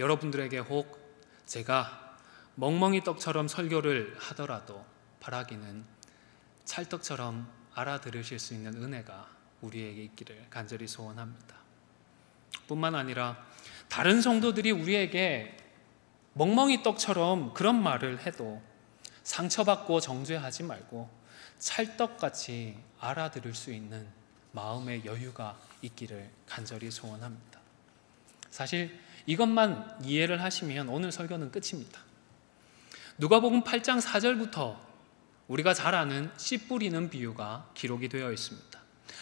여러분들에게 혹 제가 멍멍이 떡처럼 설교를 하더라도 바라기는 찰떡처럼 알아들으실 수 있는 은혜가 우리에게 있기를 간절히 소원합니다. 뿐만 아니라 다른 성도들이 우리에게 멍멍이 떡처럼 그런 말을 해도 상처받고 정죄하지 말고 찰떡같이 알아들을 수 있는 마음의 여유가 있기를 간절히 소원합니다. 사실 이것만 이해를 하시면 오늘 설교는 끝입니다. 누가복음 8장 4절부터 우리가 잘 아는 씨 뿌리는 비유가 기록이 되어 있습니다.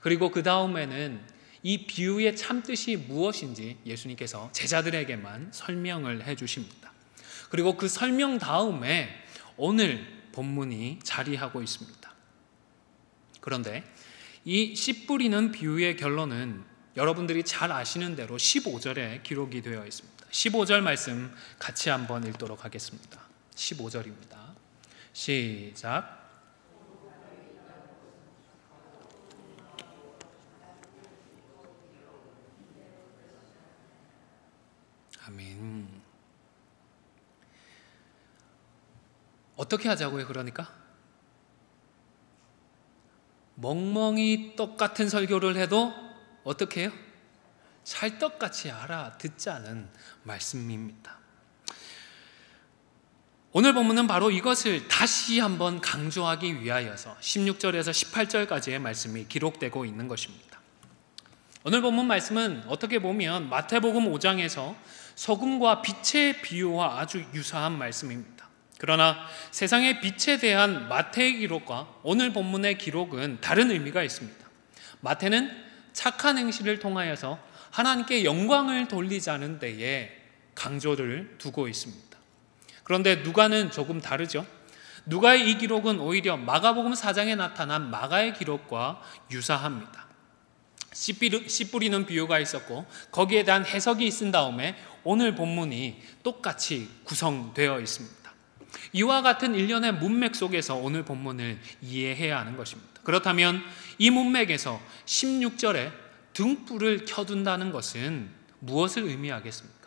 그리고 그 다음에는 이 비유의 참뜻이 무엇인지 예수님께서 제자들에게만 설명을 해주십니다. 그리고 그 설명 다음에 오늘 본문이 자리하고 있습니다. 그런데 이 씨 뿌리는 비유의 결론은 여러분들이 잘 아시는 대로 15절에 기록이 되어 있습니다. 15절 말씀 같이 한번 읽도록 하겠습니다. 15절입니다. 시작. 아멘. 어떻게 하자고요? 그러니까 멍멍이 떡 같은 설교를 해도 어떻게 해요? 찰떡같이 알아듣자는 말씀입니다. 오늘 본문은 바로 이것을 다시 한번 강조하기 위하여서 16절에서 18절까지의 말씀이 기록되고 있는 것입니다. 오늘 본문 말씀은 어떻게 보면 마태복음 5장에서 소금과 빛의 비유와 아주 유사한 말씀입니다. 그러나 세상의 빛에 대한 마태의 기록과 오늘 본문의 기록은 다른 의미가 있습니다. 마태는 착한 행실을 통하여서 하나님께 영광을 돌리자는 데에 강조를 두고 있습니다. 그런데 누가는 조금 다르죠. 누가의 이 기록은 오히려 마가복음 4장에 나타난 마가의 기록과 유사합니다. 씨 뿌리는 비유가 있었고 거기에 대한 해석이 있은 다음에 오늘 본문이 똑같이 구성되어 있습니다. 이와 같은 일련의 문맥 속에서 오늘 본문을 이해해야 하는 것입니다. 그렇다면 이 문맥에서 16절에 등불을 켜둔다는 것은 무엇을 의미하겠습니까?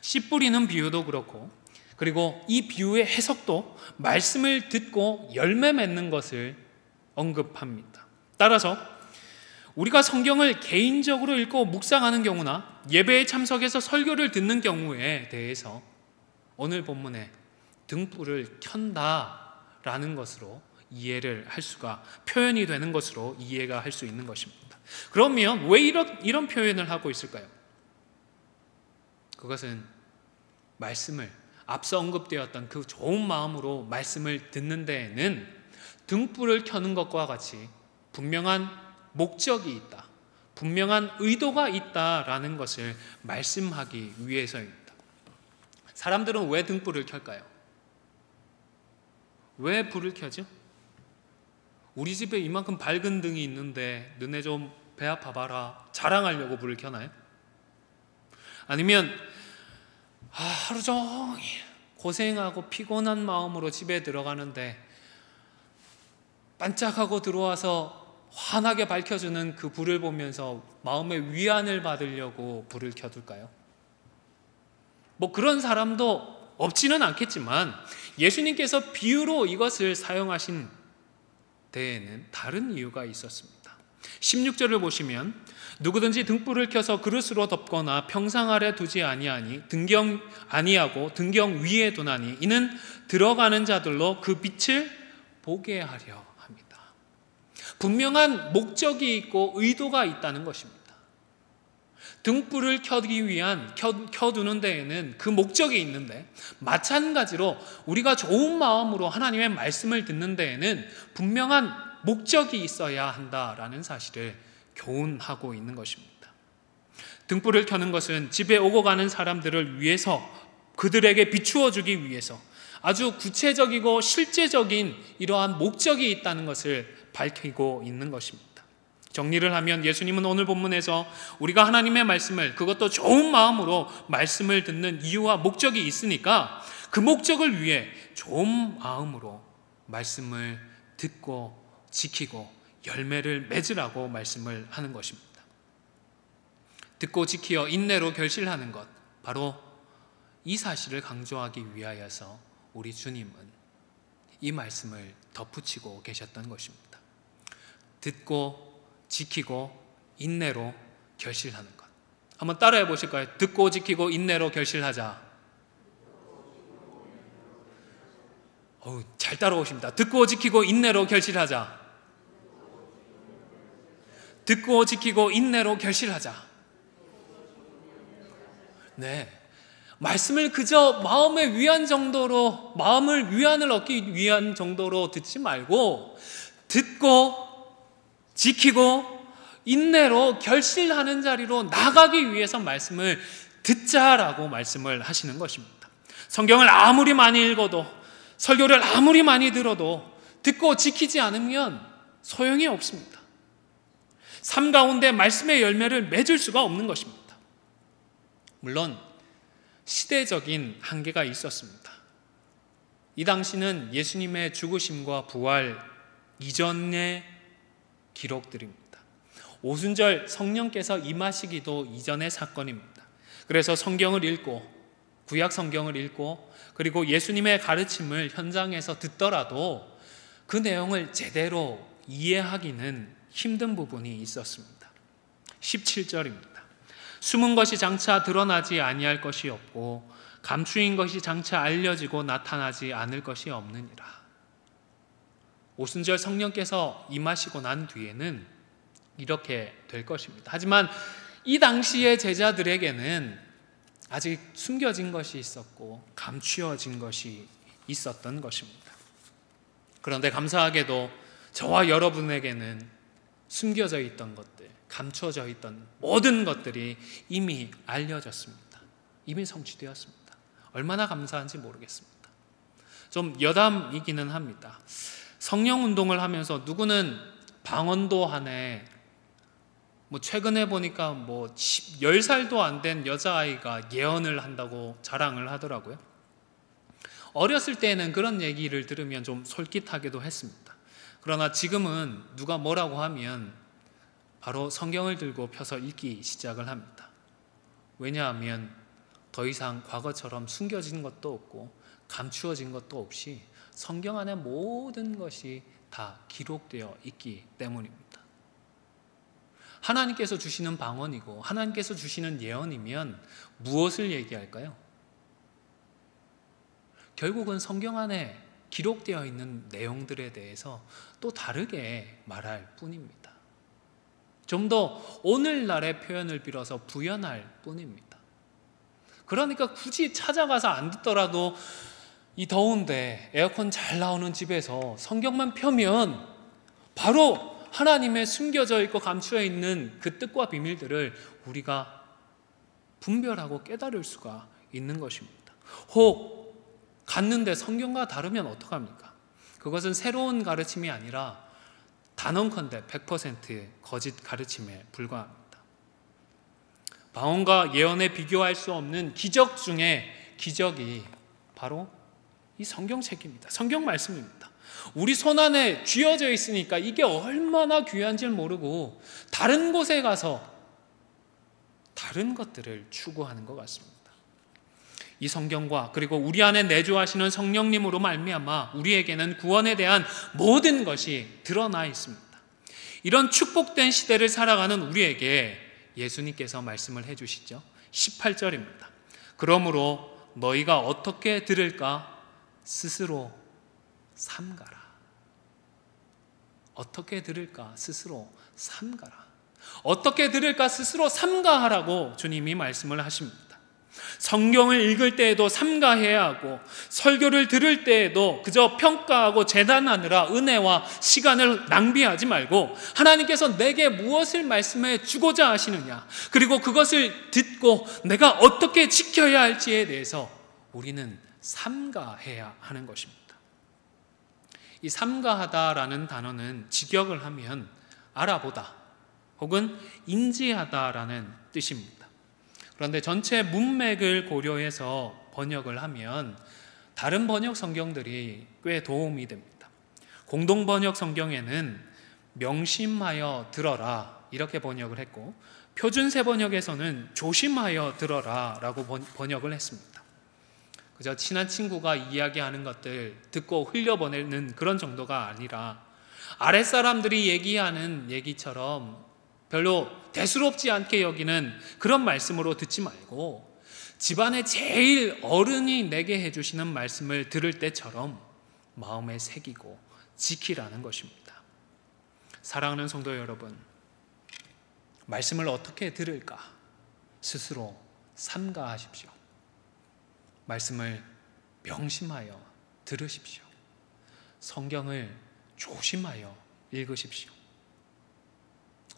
씨 뿌리는 비유도 그렇고 그리고 이 비유의 해석도 말씀을 듣고 열매 맺는 것을 언급합니다. 따라서 우리가 성경을 개인적으로 읽고 묵상하는 경우나 예배에 참석해서 설교를 듣는 경우에 대해서 오늘 본문에 등불을 켠다라는 것으로 이해를 할 수가 표현이 되는 것으로 이해가 할 수 있는 것입니다. 그러면 왜 이런 표현을 하고 있을까요? 그것은 말씀을 앞서 언급되었던 그 좋은 마음으로 말씀을 듣는 데에는 등불을 켜는 것과 같이 분명한 목적이 있다, 분명한 의도가 있다라는 것을 말씀하기 위해서입니다. 사람들은 왜 등불을 켤까요? 왜 불을 켜죠? 우리 집에 이만큼 밝은 등이 있는데 너네 좀 배 아파봐라 자랑하려고 불을 켜나요? 아니면 하루 종일 고생하고 피곤한 마음으로 집에 들어가는데 반짝하고 들어와서 환하게 밝혀주는 그 불을 보면서 마음의 위안을 받으려고 불을 켜둘까요? 그런 사람도 없지는 않겠지만 예수님께서 비유로 이것을 사용하신 데에는 다른 이유가 있었습니다. 16절을 보시면 누구든지 등불을 켜서 그릇으로 덮거나 평상 아래 두지 아니하니 아니하고 등경 위에 두나니 이는 들어가는 자들로 그 빛을 보게 하려 합니다. 분명한 목적이 있고 의도가 있다는 것입니다. 등불을 켜두는 데에는 그 목적이 있는데 마찬가지로 우리가 좋은 마음으로 하나님의 말씀을 듣는 데에는 분명한 목적이 있어야 한다라는 사실을 교훈하고 있는 것입니다. 등불을 켜는 것은 집에 오고 가는 사람들을 위해서 그들에게 비추어 주기 위해서 아주 구체적이고 실제적인 이러한 목적이 있다는 것을 밝히고 있는 것입니다. 정리를 하면 예수님은 오늘 본문에서 우리가 하나님의 말씀을 그것도 좋은 마음으로 말씀을 듣는 이유와 목적이 있으니까 그 목적을 위해 좋은 마음으로 말씀을 듣고 지키고 열매를 맺으라고 말씀을 하는 것입니다. 듣고 지키어 인내로 결실하는 것, 바로 이 사실을 강조하기 위하여서 우리 주님은 이 말씀을 덧붙이고 계셨던 것입니다. 듣고 지키고 인내로 결실하는 것. 한번 따라해 보실까요? 듣고 지키고 인내로 결실하자. 잘 따라오십니다. 듣고 지키고 인내로 결실하자. 듣고 지키고 인내로 결실하자. 네, 말씀을 그저 마음의 위안 정도로, 마음을 위안을 얻기 위한 정도로 듣지 말고 듣고 지키고 인내로 결실하는 자리로 나가기 위해서 말씀을 듣자라고 말씀을 하시는 것입니다. 성경을 아무리 많이 읽어도, 설교를 아무리 많이 들어도 듣고 지키지 않으면 소용이 없습니다. 삶 가운데 말씀의 열매를 맺을 수가 없는 것입니다. 물론 시대적인 한계가 있었습니다. 이 당시는 예수님의 죽으심과 부활 이전의 기록들입니다. 오순절 성령께서 임하시기도 이전의 사건입니다. 그래서 성경을 읽고, 구약 성경을 읽고, 그리고 예수님의 가르침을 현장에서 듣더라도 그 내용을 제대로 이해하기는 힘든 부분이 있었습니다. 17절입니다. 숨은 것이 장차 드러나지 아니할 것이 없고 감추인 것이 장차 알려지고 나타나지 않을 것이 없느니라. 오순절 성령께서 임하시고 난 뒤에는 이렇게 될 것입니다. 하지만 이 당시의 제자들에게는 아직 숨겨진 것이 있었고 감추어진 것이 있었던 것입니다. 그런데 감사하게도 저와 여러분에게는 숨겨져 있던 것들, 감춰져 있던 모든 것들이 이미 알려졌습니다. 이미 성취되었습니다. 얼마나 감사한지 모르겠습니다. 좀 여담이기는 합니다. 성령 운동을 하면서 누구는 방언도 하네, 최근에 보니까 10살도 안 된 여자아이가 예언을 한다고 자랑을 하더라고요. 어렸을 때는 그런 얘기를 들으면 좀 솔깃하기도 했습니다. 그러나 지금은 누가 뭐라고 하면 바로 성경을 들고 펴서 읽기 시작을 합니다. 왜냐하면 더 이상 과거처럼 숨겨진 것도 없고 감추어진 것도 없이 성경 안에 모든 것이 다 기록되어 있기 때문입니다. 하나님께서 주시는 방언이고 하나님께서 주시는 예언이면 무엇을 얘기할까요? 결국은 성경 안에 기록되어 있는 내용들에 대해서 또 다르게 말할 뿐입니다. 좀 더 오늘날의 표현을 빌어서 부연할 뿐입니다. 그러니까 굳이 찾아가서 안 듣더라도 이 더운데 에어컨 잘 나오는 집에서 성경만 펴면 바로 하나님의 숨겨져 있고 감추어 있는 그 뜻과 비밀들을 우리가 분별하고 깨달을 수가 있는 것입니다. 혹 갔는데 성경과 다르면 어떡합니까? 그것은 새로운 가르침이 아니라 단언컨대 100% 거짓 가르침에 불과합니다. 방언과 예언에 비교할 수 없는 기적 중에 기적이 바로 이 성경책입니다. 성경 말씀입니다. 우리 손안에 쥐어져 있으니까 이게 얼마나 귀한지를 모르고 다른 곳에 가서 다른 것들을 추구하는 것 같습니다. 이 성경과 그리고 우리 안에 내주하시는 성령님으로 말미암아 우리에게는 구원에 대한 모든 것이 드러나 있습니다. 이런 축복된 시대를 살아가는 우리에게 예수님께서 말씀을 해주시죠. 18절입니다. 그러므로 너희가 어떻게 들을까 스스로 삼가라. 어떻게 들을까 스스로 삼가라. 어떻게 들을까 스스로 삼가하라고 주님이 말씀을 하십니다. 성경을 읽을 때에도 삼가해야 하고 설교를 들을 때에도 그저 평가하고 재단하느라 은혜와 시간을 낭비하지 말고 하나님께서 내게 무엇을 말씀해 주고자 하시느냐, 그리고 그것을 듣고 내가 어떻게 지켜야 할지에 대해서 우리는 삼가해야 하는 것입니다. 이 삼가하다라는 단어는 직역을 하면 알아보다 혹은 인지하다라는 뜻입니다. 그런데 전체 문맥을 고려해서 번역을 하면 다른 번역 성경들이 꽤 도움이 됩니다. 공동번역 성경에는 명심하여 들어라 이렇게 번역을 했고, 표준세 번역에서는 조심하여 들어라 라고 번역을 했습니다. 그저 친한 친구가 이야기하는 것들 듣고 흘려보내는 그런 정도가 아니라 아랫사람들이 얘기하는 얘기처럼 별로 대수롭지 않게 여기는 그런 말씀으로 듣지 말고 집안의 제일 어른이 내게 해주시는 말씀을 들을 때처럼 마음에 새기고 지키라는 것입니다. 사랑하는 성도 여러분, 말씀을 어떻게 들을까 스스로 삼가하십시오. 말씀을 명심하여 들으십시오. 성경을 조심하여 읽으십시오.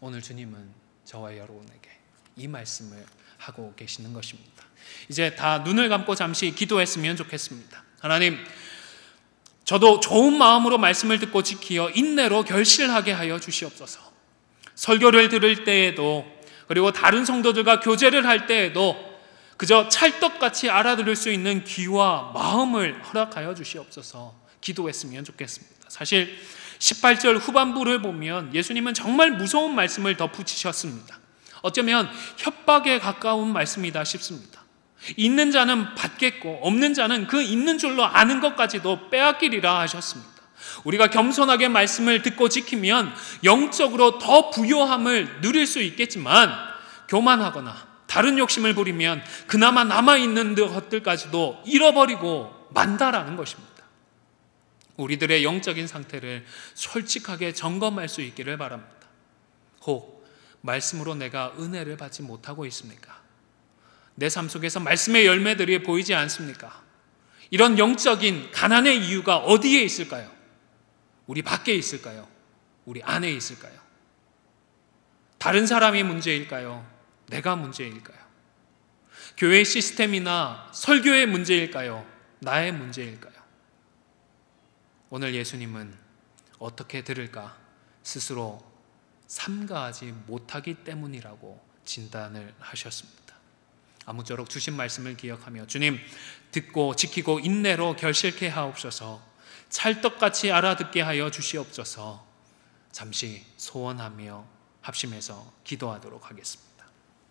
오늘 주님은 저와 여러분에게 이 말씀을 하고 계시는 것입니다. 이제 다 눈을 감고 잠시 기도했으면 좋겠습니다. 하나님, 저도 좋은 마음으로 말씀을 듣고 지키어 인내로 결실하게 하여 주시옵소서. 설교를 들을 때에도, 그리고 다른 성도들과 교제를 할 때에도 그저 찰떡같이 알아들을 수 있는 귀와 마음을 허락하여 주시옵소서. 기도했으면 좋겠습니다. 사실 18절 후반부를 보면 예수님은 정말 무서운 말씀을 덧붙이셨습니다. 어쩌면 협박에 가까운 말씀이다 싶습니다. 있는 자는 받겠고 없는 자는 그 있는 줄로 아는 것까지도 빼앗기리라 하셨습니다. 우리가 겸손하게 말씀을 듣고 지키면 영적으로 더 부요함을 누릴 수 있겠지만 교만하거나 다른 욕심을 부리면 그나마 남아있는 것들까지도 잃어버리고 만다라는 것입니다. 우리들의 영적인 상태를 솔직하게 점검할 수 있기를 바랍니다. 혹 말씀으로 내가 은혜를 받지 못하고 있습니까? 내 삶 속에서 말씀의 열매들이 보이지 않습니까? 이런 영적인 가난의 이유가 어디에 있을까요? 우리 밖에 있을까요? 우리 안에 있을까요? 다른 사람이 문제일까요? 내가 문제일까요? 교회 시스템이나 설교의 문제일까요? 나의 문제일까요? 오늘 예수님은 어떻게 들을까? 스스로 삼가하지 못하기 때문이라고 진단을 하셨습니다. 아무쪼록 주신 말씀을 기억하며 주님, 듣고 지키고 인내로 결실케 하옵소서. 찰떡같이 알아듣게 하여 주시옵소서. 잠시 소원하며 합심해서 기도하도록 하겠습니다.